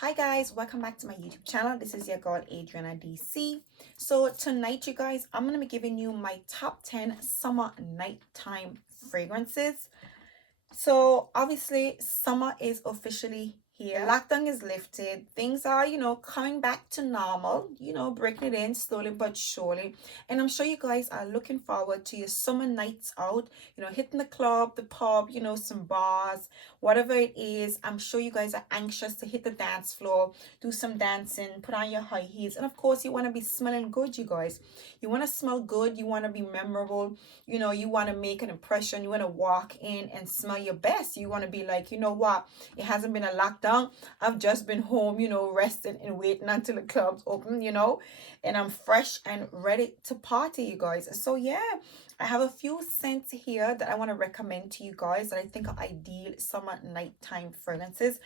Hi guys, welcome back to my YouTube channel. This is your girl Adriana DC. So tonight you guys, I'm going to be giving you my top 10 summer nighttime fragrances. So obviously summer is officially here. Lockdown is lifted. Things are, coming back to normal, breaking it in slowly but surely. And I'm sure you guys are looking forward to your summer nights out, hitting the club, the pub, some bars, whatever it is. I'm sure you guys are anxious to hit the dance floor, do some dancing, put on your high heels. And of course, you want to be smelling good, you guys. You want to smell good. You want to be memorable. You want to make an impression. You want to walk in and smell your best. You want to be like, you know what? It hasn't been a lockdown. I've just been home, resting and waiting until the clubs open, and I'm fresh and ready to party, you guys. So yeah, I have a few scents here that I want to recommend to you guys that I think are ideal summer nighttime fragrances.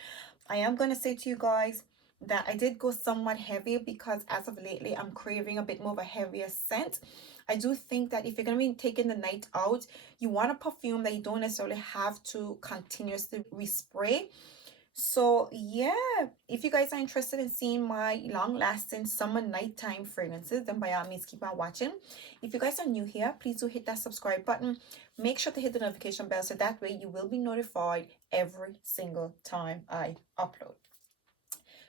I am going to say to you guys that I did go somewhat heavy because as of lately, I'm craving a bit more of a heavier scent. I do think that if you're going to be taking the night out, you want a perfume that you don't necessarily have to continuously respray. So yeah, if you guys are interested in seeing my long-lasting summer nighttime fragrances, then by all means keep on watching. If you guys are new here, please do hit that subscribe button. Make sure to hit the notification bell so that way you will be notified every single time I upload.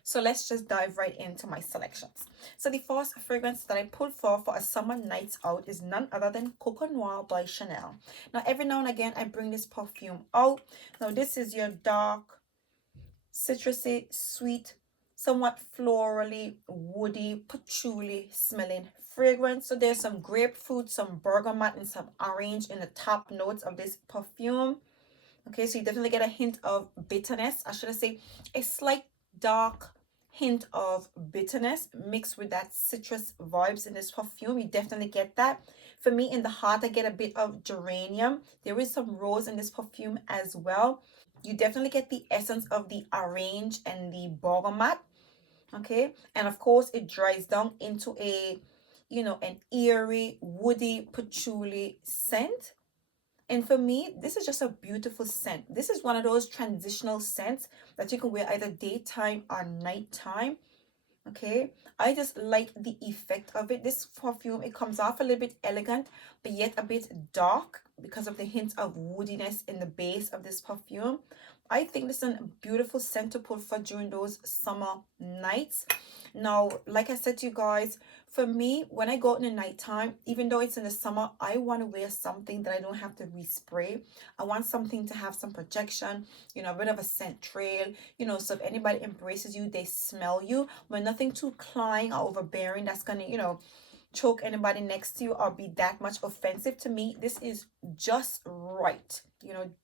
So let's just dive right into my selections. So the first fragrance that I pulled for a summer night out is none other than Coco Noir by Chanel. Now every now and again I bring this perfume out. Now this is your dark, citrusy, sweet, somewhat florally, woody, patchouli smelling fragrance. So there's some grapefruit, some bergamot, and some orange in the top notes of this perfume. Okay, so you definitely get a hint of bitterness. I should say a slight dark hint of bitterness mixed with that citrus vibes in this perfume. You definitely get that. For me, in the heart, I get a bit of geranium. There is some rose in this perfume as well. You definitely get the essence of the orange and the bergamot. Okay, and of course, it dries down into a, an eerie, woody, patchouli scent. And for me, this is just a beautiful scent. This is one of those transitional scents that you can wear either daytime or nighttime. Okay, I just like the effect of it. This perfume, it comes off a little bit elegant, but yet a bit dark because of the hint of woodiness in the base of this perfume. I think this is a beautiful scent to pull for during those summer nights. Now, like I said to you guys, for me, when I go out in the nighttime, even though it's in the summer, I want to wear something that I don't have to respray. I want something to have some projection, a bit of a scent trail, so if anybody embraces you, they smell you, but nothing too cloying or overbearing that's going to, choke anybody next to you or be that much offensive. To me, this is just right,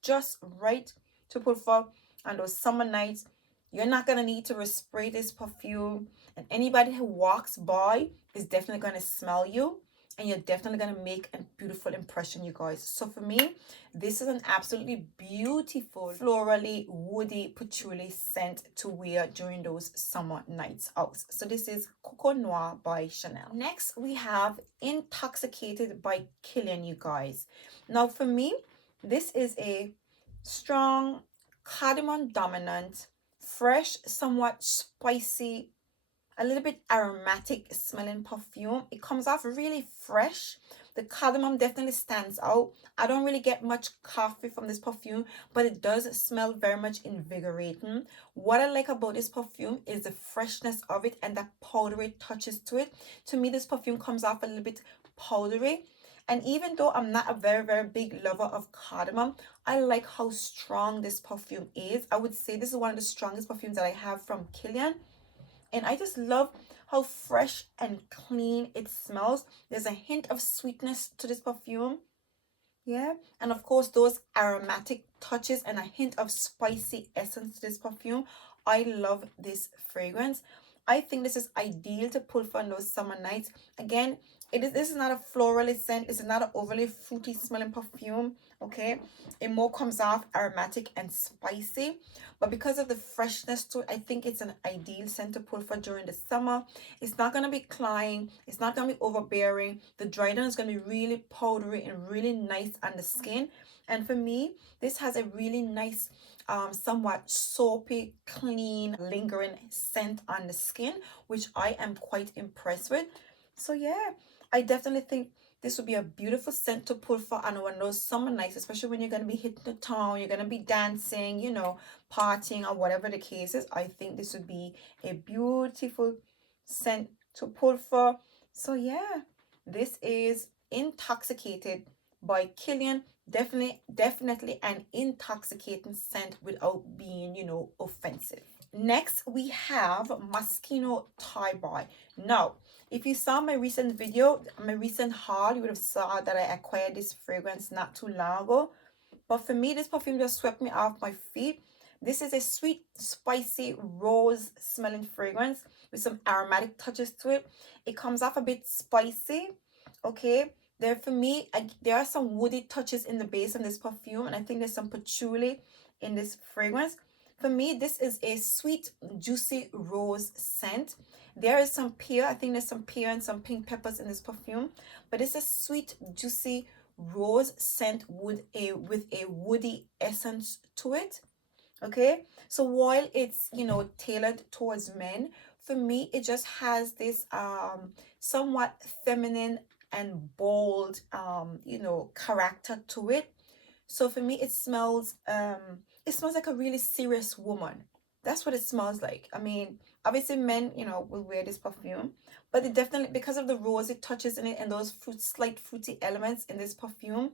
just right to put for on those summer nights. You're not going to need to respray this perfume, and anybody who walks by is definitely going to smell you, and you're definitely going to make a beautiful impression, you guys. So for me, this is an absolutely beautiful, florally, woody, patchouli scent to wear during those summer nights out. So this is Coco Noir by Chanel. Next, we have Intoxicated by Killian, you guys. Now for me, this is a strong, cardamom dominant, fresh, somewhat spicy, a little bit aromatic smelling perfume. It comes off really fresh. The cardamom definitely stands out. I don't really get much coffee from this perfume, but it does smell very much invigorating. What I like about this perfume is the freshness of it and the powdery touches to it. To me, this perfume comes off a little bit powdery. And even though I'm not a very, very big lover of cardamom, I like how strong this perfume is. I would say this is one of the strongest perfumes that I have from Killian. And I just love how fresh and clean it smells. There's a hint of sweetness to this perfume. Yeah. And of course, those aromatic touches and a hint of spicy essence to this perfume. I love this fragrance. I think this is ideal to pull for on those summer nights. Again, this is not a floral scent. It's not an overly fruity smelling perfume. Okay, it more comes off aromatic and spicy, but because of the freshness to it, I think it's an ideal scent to pull for during the summer. It's not going to be cloying. It's not going to be overbearing. The dry down is going to be really powdery and really nice on the skin. And for me, this has a really nice somewhat soapy, clean, lingering scent on the skin, which I am quite impressed with. So yeah, I definitely think this would be a beautiful scent to put for on one of those summer nights, especially when you're going to be hitting the town, you're going to be dancing, you know, partying or whatever the case is. I think this would be a beautiful scent to pull for. So yeah, this is Intoxicated by Killian. Definitely an intoxicating scent without being, you know, offensive. Next, we have Moschino Thai Boy. Now, if you saw my recent video, my recent haul, you would have saw that I acquired this fragrance not too long ago. But for me, this perfume just swept me off my feet. This is a sweet, spicy, rose smelling fragrance with some aromatic touches to it. It comes off a bit spicy, okay? There for me, there are some woody touches in the base of this perfume, and I think there's some patchouli in this fragrance. For me, this is a sweet, juicy rose scent. There is some pear. I think there's some pear and some pink peppers in this perfume, but it's a sweet, juicy rose scent with a woody essence to it. Okay, so while it's, you know, tailored towards men, for me it just has this somewhat feminine and bold you know, character to it. So for me it smells like a really serious woman. That's what it smells like. I mean, obviously men, you know, will wear this perfume, but it definitely, because of the rosy touches in it and those slight fruity elements in this perfume,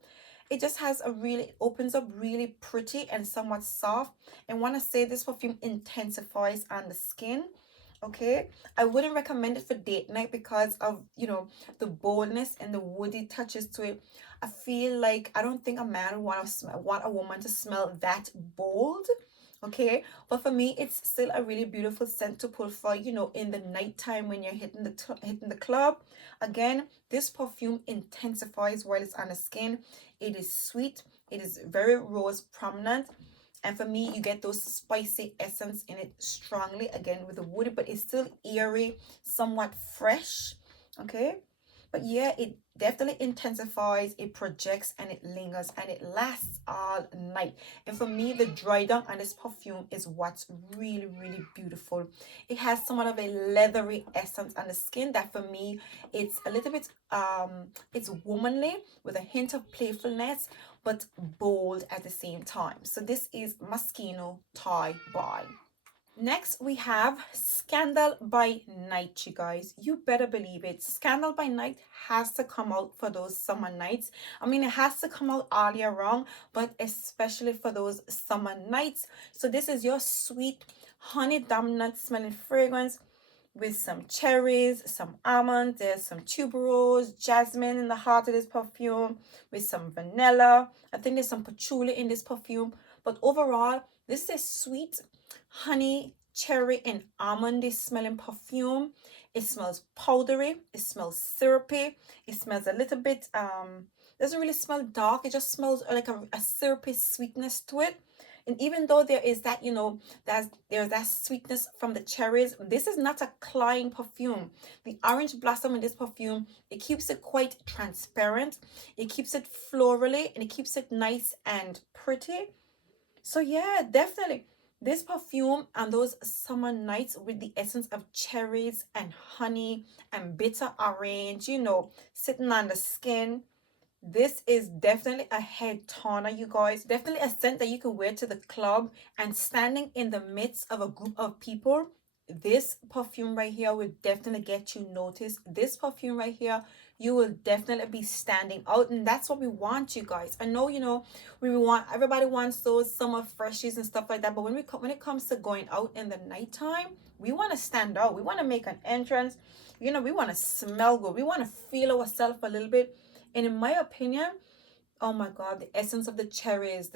it just has a really, opens up really pretty and somewhat soft. And when I say this perfume intensifies on the skin, okay, I wouldn't recommend it for date night because of, you know, the boldness and the woody touches to it. I feel like I don't think a man want a woman to smell that bold. Okay, but for me it's still a really beautiful scent to pull for, you know, in the nighttime when you're hitting the club. Again, this perfume intensifies while it's on the skin. It is sweet, it is very rose prominent, and for me you get those spicy essence in it strongly, again with the woody, but it's still airy, somewhat fresh. Okay, but yeah, it definitely intensifies, it projects, and it lingers, and it lasts all night. And for me, the dry down on this perfume is what's really beautiful. It has somewhat of a leathery essence on the skin that for me, it's a little bit it's womanly with a hint of playfulness, but bold at the same time. So this is Moschino Thai Boy. Next, we have Scandal by Night, you guys. You better believe it. Scandal by Night has to come out for those summer nights. I mean, it has to come out all year round, but especially for those summer nights. So this is your sweet, honey dominant smelling fragrance with some cherries, some almonds, there's some tuberose, jasmine in the heart of this perfume, with some vanilla. I think there's some patchouli in this perfume. But overall, this is a sweet honey, cherry, and almondy smelling perfume. It smells powdery, it smells syrupy, it smells a little bit doesn't really smell dark, it just smells like a syrupy sweetness to it. And even though there is that, you know, there's that sweetness from the cherries, this is not a cloying perfume. The orange blossom in this perfume, it keeps it quite transparent, it keeps it florally, and it keeps it nice and pretty. So yeah, definitely this perfume and those summer nights with the essence of cherries and honey and bitter orange, you know, sitting on the skin. This is definitely a head toner, you guys. Definitely a scent that you can wear to the club and standing in the midst of a group of people. This perfume right here will definitely get you noticed. This perfume right here, you will definitely be standing out, and that's what we want, you guys. I know, you know, we want, everybody wants those summer freshies and stuff like that, but when it comes to going out in the nighttime, we want to stand out. We want to make an entrance. You know, we want to smell good. We want to feel ourselves a little bit. And in my opinion, oh my god, the essence of the cherries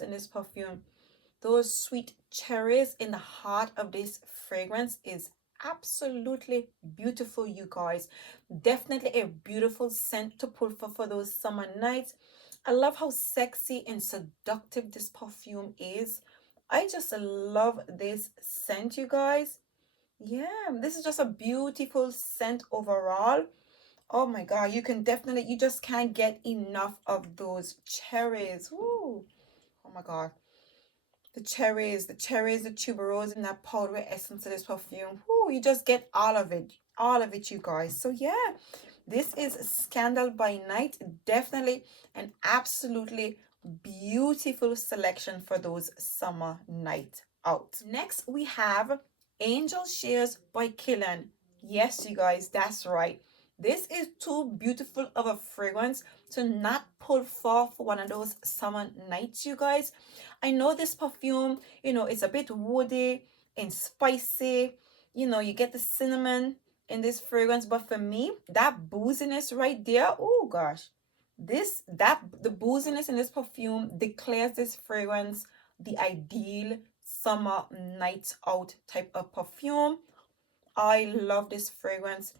in this perfume, those sweet cherries in the heart of this fragrance is absolutely beautiful, you guys. Definitely a beautiful scent to pull for those summer nights. I love how sexy and seductive this perfume is. I just love this scent, you guys. Yeah, this is just a beautiful scent overall. Oh my god, you can definitely, you just can't get enough of those cherries. Woo. Oh my god. the cherries, the tuberose, and that powdery essence of this perfume. Whoo, you just get all of it, you guys. So yeah, this is Scandal by Night. Definitely an absolutely beautiful selection for those summer night out. Next, we have Angel Shears by Killian. Yes, you guys, that's right. This is too beautiful of a fragrance to not pull for one of those summer nights, you guys. I know this perfume, it's a bit woody and spicy. You get the cinnamon in this fragrance, but for me, that booziness right there, oh gosh, the booziness in this perfume declares this fragrance the ideal summer night out type of perfume. I love this fragrance.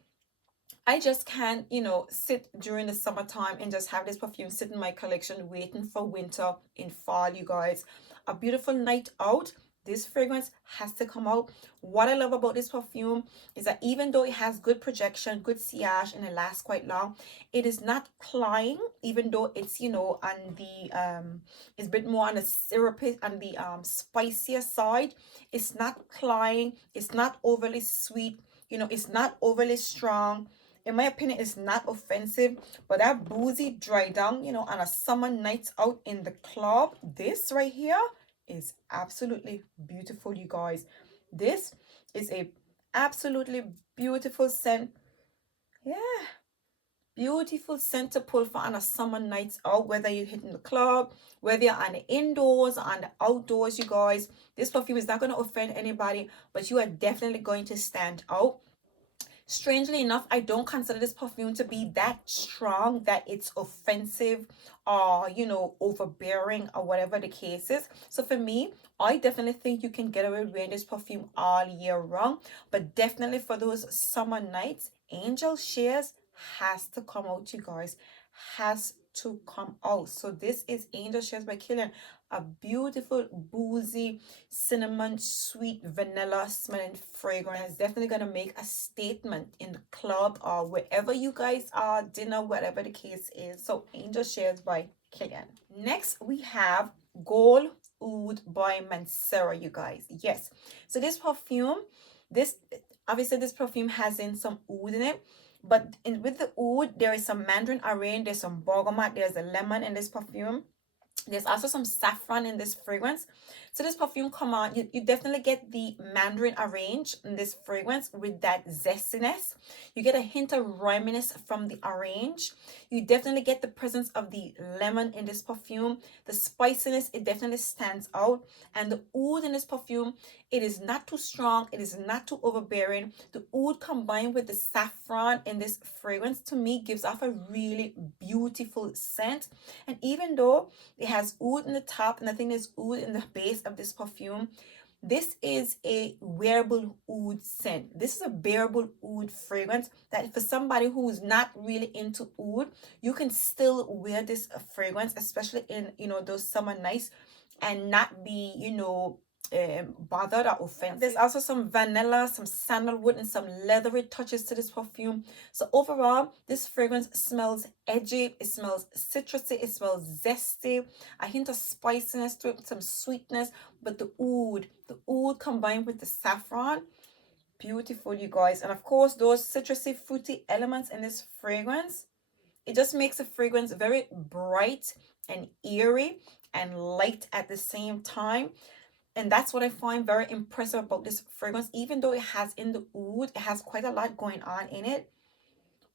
I just can't, sit during the summertime and just have this perfume sit in my collection waiting for winter in fall, you guys. A beautiful night out, this fragrance has to come out. What I love about this perfume is that even though it has good projection, good sillage, and it lasts quite long, it is not cloying, even though it's, on the it's a bit more on the syrupy, on the spicier side. It's not cloying, it's not overly sweet, it's not overly strong. In my opinion, it's not offensive, but that boozy dry down, on a summer night out in the club, this right here is absolutely beautiful, you guys. This is a absolutely beautiful scent. Yeah, beautiful scent to pull for on a summer night out, whether you're hitting the club, whether you're on the indoors or on the outdoors, you guys. This perfume is not going to offend anybody, but you are definitely going to stand out. Strangely enough, I don't consider this perfume to be that strong that it's offensive or, overbearing or whatever the case is. So for me, I definitely think you can get away with wearing this perfume all year round. But definitely for those summer nights, Angel Shears has to come out, you guys. Has to come out. So this is Angel Shears by Killian. A beautiful, boozy, cinnamon, sweet, vanilla smelling fragrance. It's definitely going to make a statement in the club or wherever you guys are, dinner, whatever the case is. So Angel Shears by Killian. Next, we have Gold Oud by Mancera, you guys. Yes. So this perfume, obviously this perfume has in some oud in it. But with the oud, there is some mandarin orange, there's some bergamot, there's a lemon in this perfume. There's also some saffron in this fragrance. So this perfume, come on, you definitely get the mandarin orange in this fragrance with that zestiness. You get a hint of riminess from the orange. You definitely get the presence of the lemon in this perfume. The spiciness, it definitely stands out. And the oud in this perfume, it is not too strong. It is not too overbearing. The oud combined with the saffron in this fragrance, to me, gives off a really beautiful scent. And even though it has oud in the top, and I think there's oud in the base of this perfume, this is a wearable oud scent. This is a wearable oud fragrance that for somebody who's not really into oud, you can still wear this fragrance, especially in, those summer nights, and not be, bothered or offended. There's also some vanilla, some sandalwood, and some leathery touches to this perfume. So overall, this fragrance smells edgy, it smells citrusy, it smells zesty, a hint of spiciness to it, some sweetness, but the oud combined with the saffron, beautiful, you guys. And of course, those citrusy, fruity elements in this fragrance, it just makes the fragrance very bright and eerie and light at the same time. And that's what I find very impressive about this fragrance. Even though it has in the oud, it has quite a lot going on in it,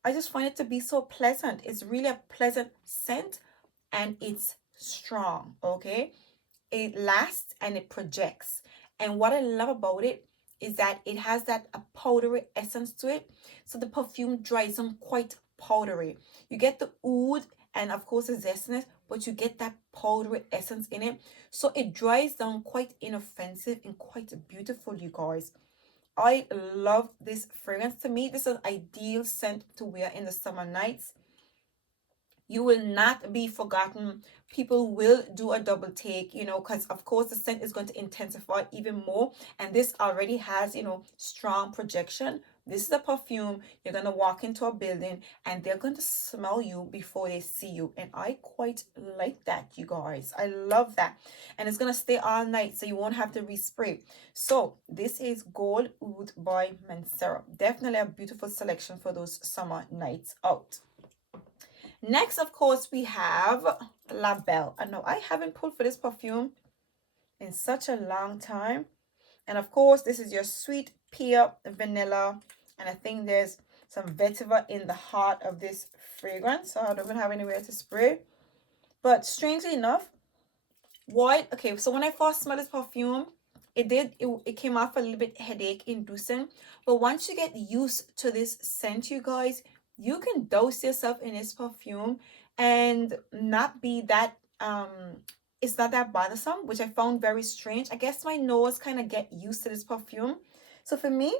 I just find it to be so pleasant. It's really a pleasant scent and it's strong, okay? It lasts and it projects. And what I love about it is that it has that a powdery essence to it. So the perfume dries them quite powdery. You get the oud and of course the zestiness, but you get that powdery essence in it. So it dries down quite inoffensive and quite beautiful, you guys. I love this fragrance. To me, this is an ideal scent to wear in the summer nights. You will not be forgotten. People will do a double take, because of course the scent is going to intensify even more. And this already has, strong projection. This is a perfume you're going to walk into a building and they're going to smell you before they see you. And I quite like that, you guys. I love that. And it's going to stay all night, so you won't have to respray. So this is Gold Oud by Mancera. Definitely a beautiful selection for those summer nights out. Next, of course, we have La Belle. I know I haven't pulled for this perfume in such a long time. And of course, this is your sweet pear vanilla. And I think there's some vetiver in the heart of this fragrance. So I don't even have anywhere to spray. But strangely enough, okay, so when I first smelled this perfume, it came off a little bit headache inducing. But once you get used to this scent, you guys, you can douse yourself in this perfume and not be that it's not that bothersome, which I found very strange. I guess my nose kind of get used to this perfume. So for me,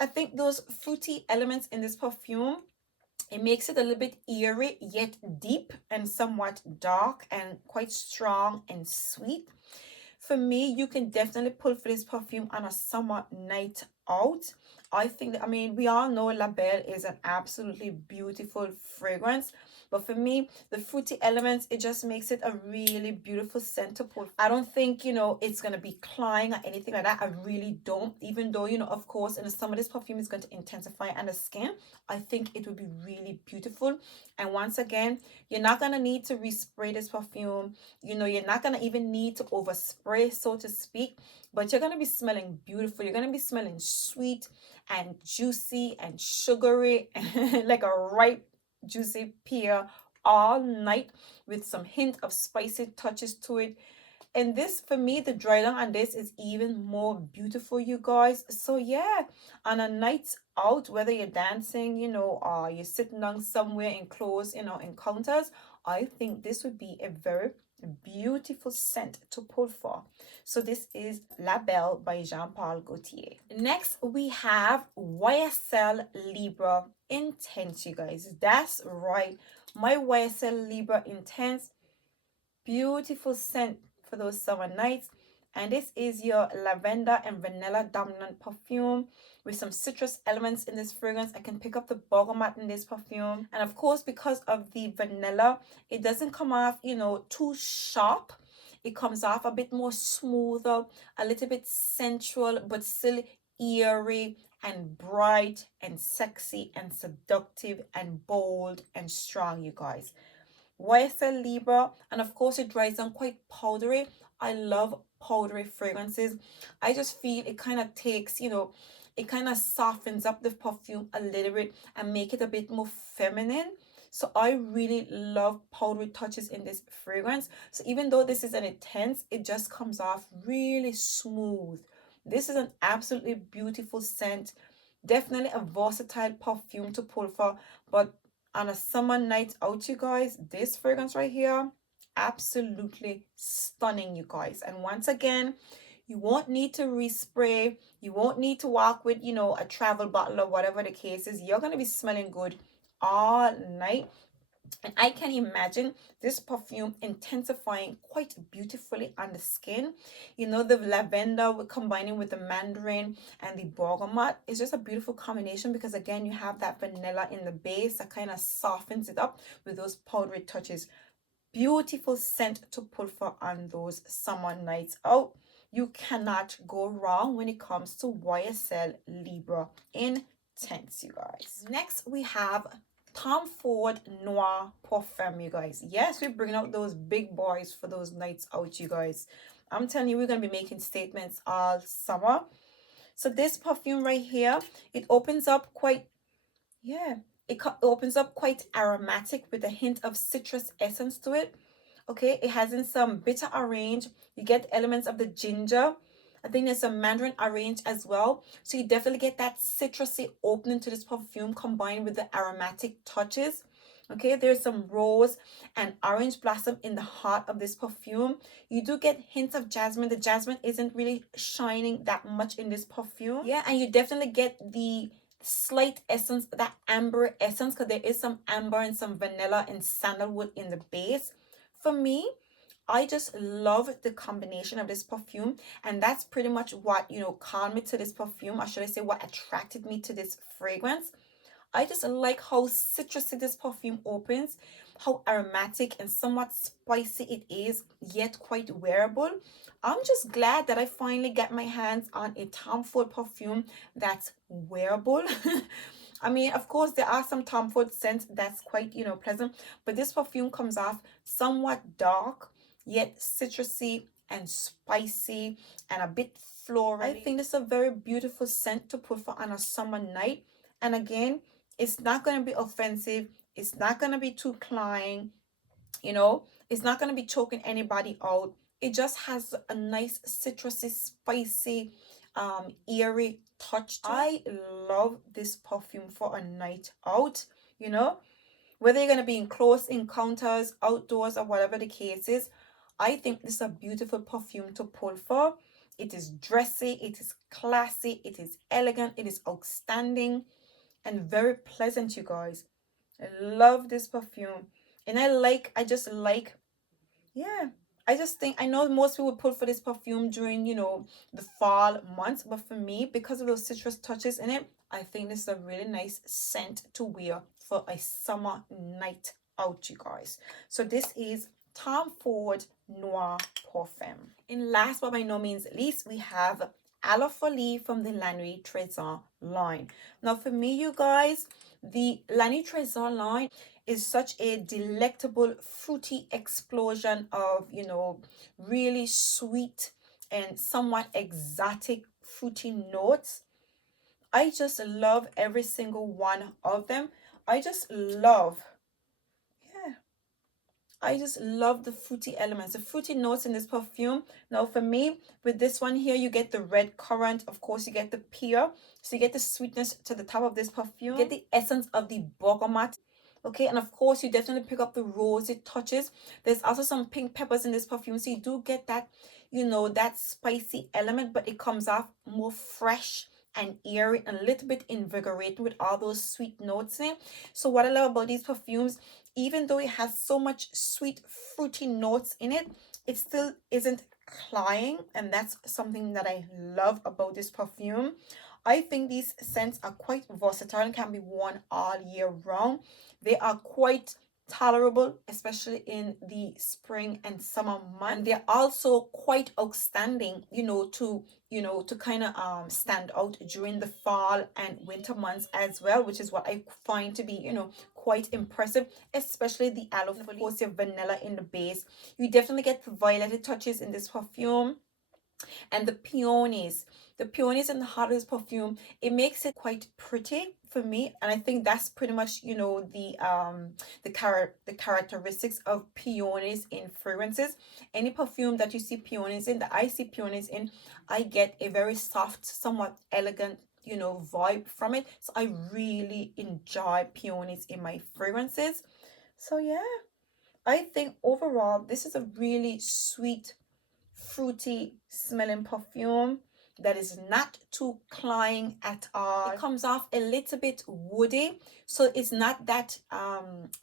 I think those fruity elements in this perfume, it makes it a little bit eerie yet deep and somewhat dark and quite strong and sweet. For me, you can definitely pull for this perfume on a summer night out. I think that, I mean, we all know La Belle is an absolutely beautiful fragrance. But for me, the fruity elements, it just makes it a really beautiful scent to pull. I don't think, it's going to be cloying or anything like that. I really don't. Even though, of course, in the summer, this perfume is going to intensify on the skin. I think it will be really beautiful. And once again, you're not going to need to respray this perfume. You're not going to even need to overspray, so to speak. But you're going to be smelling beautiful. You're going to be smelling sweet and juicy and sugary, like a ripe juicy pear all night with some hint of spicy touches to it. And this, for me, the dry down on this is even more beautiful, you guys. So yeah, on a night out, whether you're dancing, or you're sitting down somewhere in close, encounters, I think this would be a very beautiful scent to pull for. So this is La Belle by Jean-Paul Gaultier. Next, we have YSL Libra Intense, you guys. That's right, my YSL Libra Intense. Beautiful scent for those summer nights. And this is your lavender and vanilla dominant perfume with some citrus elements in this fragrance. I can pick up the bergamot in this perfume. And of course, because of the vanilla, it doesn't come off, too sharp. It comes off a bit more smoother, a little bit sensual, but still eerie and bright and sexy and seductive and bold and strong, you guys. YSL Libra, and of course it dries down quite powdery. I love powdery fragrances. I just feel it kind of takes, it kind of softens up the perfume a little bit and make it a bit more feminine. So I really love powdery touches in this fragrance. So even though this is an intense, it just comes off really smooth. This is an absolutely beautiful scent. Definitely a versatile perfume to pull for, but on a summer night out, you guys, this fragrance right here, absolutely stunning, you guys. And once again, you won't need to respray. You won't need to walk with, a travel bottle or whatever the case is. You're going to be smelling good all night. And I can imagine this perfume intensifying quite beautifully on the skin. The lavender combining with the mandarin and the bergamot is just a beautiful combination because, again, you have that vanilla in the base that kind of softens it up with those powdery touches. Beautiful scent to pull for on those summer nights out. You cannot go wrong when it comes to YSL Libra Intense, you guys. Next, we have Tom Ford Noir Perfume, you guys. Yes, we're bringing out those big boys for those nights out, you guys. I'm telling you, we're going to be making statements all summer. So this perfume right here, it opens up quite, it opens up quite aromatic with a hint of citrus essence to it. Okay, it has in some bitter orange. You get elements of the ginger. I think there's some mandarin orange as well. So you definitely get that citrusy opening to this perfume combined with the aromatic touches. Okay, there's some rose and orange blossom in the heart of this perfume. You do get hints of jasmine. The jasmine isn't really shining that much in this perfume. Yeah, and you definitely get the slight essence, that amber essence, because there is some amber and some vanilla and sandalwood in the base. For me, I just love the combination of this perfume, and that's pretty much what, you know, called me to this perfume, or should I say what attracted me to this fragrance. I just like how citrusy this perfume opens, how aromatic and somewhat spicy it is, yet quite wearable. I'm just glad that I finally got my hands on a Tom Ford perfume that's wearable. I mean, of course, there are some Tom Ford scents that's quite, you know, pleasant, but this perfume comes off somewhat dark, yet citrusy and spicy and a bit floral. I think this is a very beautiful scent to put for on a summer night. And again, it's not going to be offensive. It's not going to be too cloying, you know. It's not going to be choking anybody out. It just has a nice citrusy, spicy, eerie touch to it. I love this perfume for a night out, you know. Whether you're going to be in close encounters, outdoors, or whatever the case is, I think this is a beautiful perfume to pull for. It is dressy, it is classy, it is elegant, it is outstanding and very pleasant, you guys. I love this perfume. And I just like, yeah. I just think, I know most people would pull for this perfume during, you know, the fall months, but for me, because of those citrus touches in it, I think this is a really nice scent to wear for a summer night out, you guys. So this is Tom Ford Noir Perfume. And last but by no means least, we have Aloe Vera from the La Nuit Trésor line. Now for me, you guys, the La Nuit Trésor line is such a delectable fruity explosion of, you know, really sweet and somewhat exotic fruity notes. I just love every single one of them. I just love, yeah, I just love the fruity elements, the fruity notes in this perfume. Now for me, with this one here, you get the red currant. Of course, you get the pear. So you get the sweetness to the top of this perfume. You get the essence of the bergamot. Okay, and of course, you definitely pick up the rosy touches. There's also some pink peppers in this perfume. So you do get that, you know, that spicy element, but it comes off more fresh and airy and a little bit invigorating with all those sweet notes in it. So what I love about these perfumes, even though it has so much sweet fruity notes in it, it still isn't cloying, and that's something that I love about this perfume. I think these scents are quite versatile and can be worn all year round. They are quite tolerable, especially in the spring and summer months. And they're also quite outstanding, to kind of stand out during the fall and winter months as well, which is what I find to be, quite impressive, especially the aloe. Of course, you have vanilla in the base. You definitely get the violet touches in this perfume, and the peonies. The peonies in the heart of this perfume, it makes it quite pretty for me, and I think that's pretty much, the characteristics of peonies in fragrances. Any perfume that you see peonies in, that I see peonies in, I get a very soft, somewhat elegant, vibe from it. So I really enjoy peonies in my fragrances. So yeah, I think overall this is a really sweet, fruity smelling perfume that is not too cloying at all. It comes off a little bit woody, so it's not that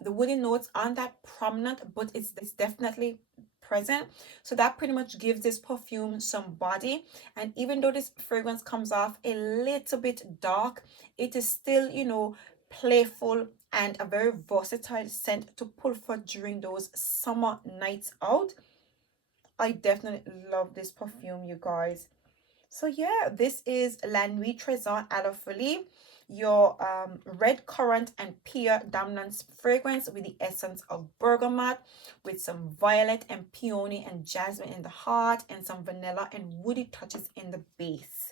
the woody notes aren't that prominent, but it's definitely present. So that pretty much gives this perfume some body. And even though this fragrance comes off a little bit dark, it is still, playful and a very versatile scent to pull for during those summer nights out. I definitely love this perfume, you guys. So yeah, this is La Nuit Trésor Aloe Vera, your red currant and pear dominance fragrance with the essence of bergamot, with some violet and peony and jasmine in the heart, and some vanilla and woody touches in the base.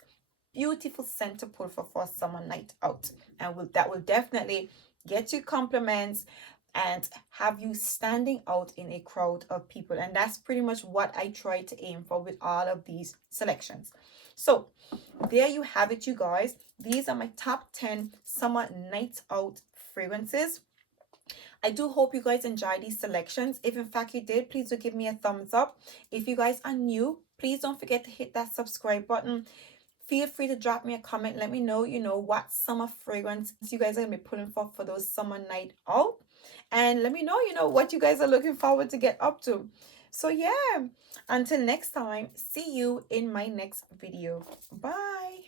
Beautiful scent to pull for a summer night out, and that will definitely get you compliments and have you standing out in a crowd of people. And that's pretty much what I try to aim for with all of these selections. So there you have it, you guys. These are my top 10 summer night out fragrances. I do hope you guys enjoy these selections. If in fact you did, please do give me a thumbs up. If you guys are new, please don't forget to hit that subscribe button. Feel free to drop me a comment. Let me know, what summer fragrance you guys are going to be pulling for those summer night out. And let me know, what you guys are looking forward to get up to. So yeah, until next time, see you in my next video. Bye.